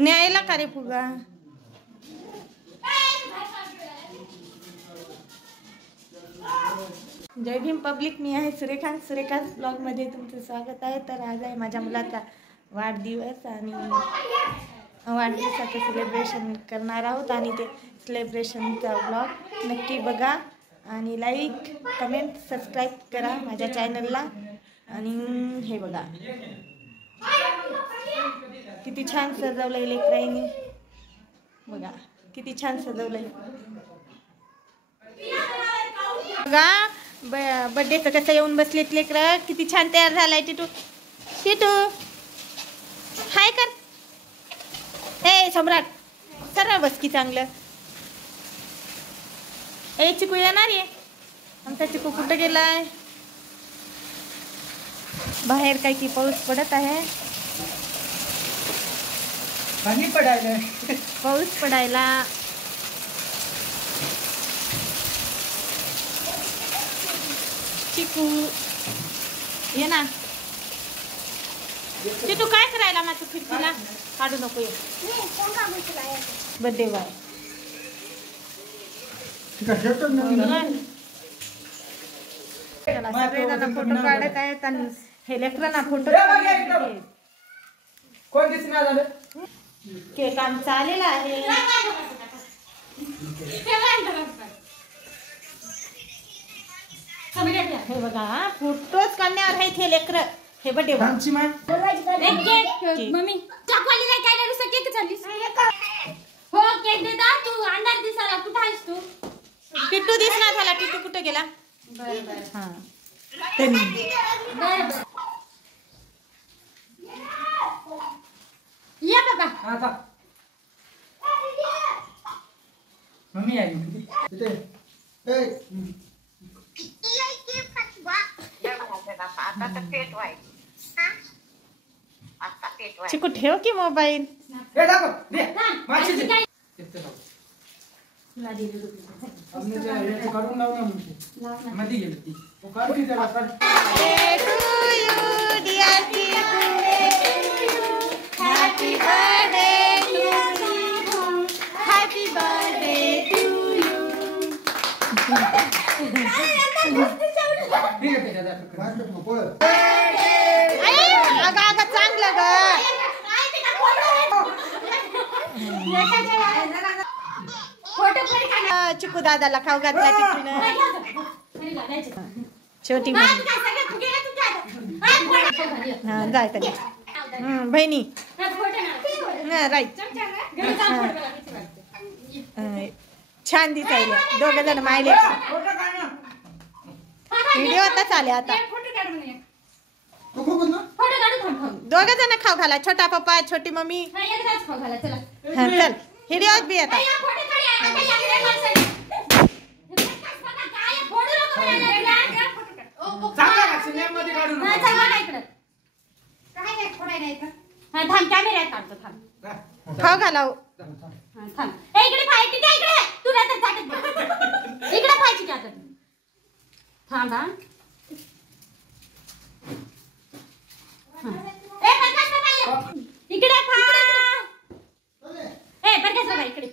न्यायला का रे फुगा? जय भीम पब्लिक, मी आहे सुरेखा ब्लॉग मध्ये तुमचं स्वागत आहे। तर आज आहे माझ्या मुलाचा वाढदिवस आणि वाढदिवसाचं सेलिब्रेशन करणार आहोत आणि ते सेलिब्रेशनचा ब्लॉग नक्की बघा आणि लाईक कमेंट सबस्क्राईब करा माझ्या चॅनलला। आणि हे बघा किती छान सजवलंय लेकरांनी, बघा किती छान सजवलंय बघा। बर्थडेचं कसं येऊन बसलेत लेकरं, किती छान तयार झालाय। टिटू हाय कर, ए सम्राट सरळ बस की चांगलं। ए चिकू येणार आहे, आमचा चिकू कुठं गेलाय? बाहेर काय की पाऊस पडत आहे, पाणी पडायला, पाऊस पडायला। चिकू ये ना, चिकू काय करायला माझ्या खिडकीला काढू नको ये। बर्थडे बाय सगळेजण फोटो काढत आहेत आणि हे लेकरांना फोटो कोण दिसणार झालं? केक आमचा आलेला आहे। हे बघा फोटोच काढण्यावर आहेत हे लेकर। हे बर्थडे आमची माय मम्मी चॉकवाली नाही काय नुसतं केक झालीस हो केक दे दा तू अंधार दिसाला कुठं आहेस तू? टिट्टू दिसणार झाला, टिट्टू कुठे गेला? बरं बरं हां बरं ये बाबा आता मम्मी आली इथे ए चिकू ठेव की मोबाईल। ए दाखव दे माशी दे हमने जे हे काढून लावू ना म्हणजे मध्ये गेली ती तो काढ की त्याला काढ। Happy birthday to you, happy birthday to you। ठीक आहे दादा काढ नको अगं चांगलं ग। चिकू दादाला खाऊ घातला टिटून, छोटी हा जाय बहिणी राईट छान दिसायला दोघ जण मायले। व्हिडिओ आता चाले, आता दोघ जण खाऊ घाला, छोटा पप्पा छोटी मम्मी। हा चल व्हिडिओ बी आता खाऊ घाला। इकडे पाहायची का इकडे तुला तर चाटत इकडे पाहायची का थांबा इकडे खा ए बरं इकडे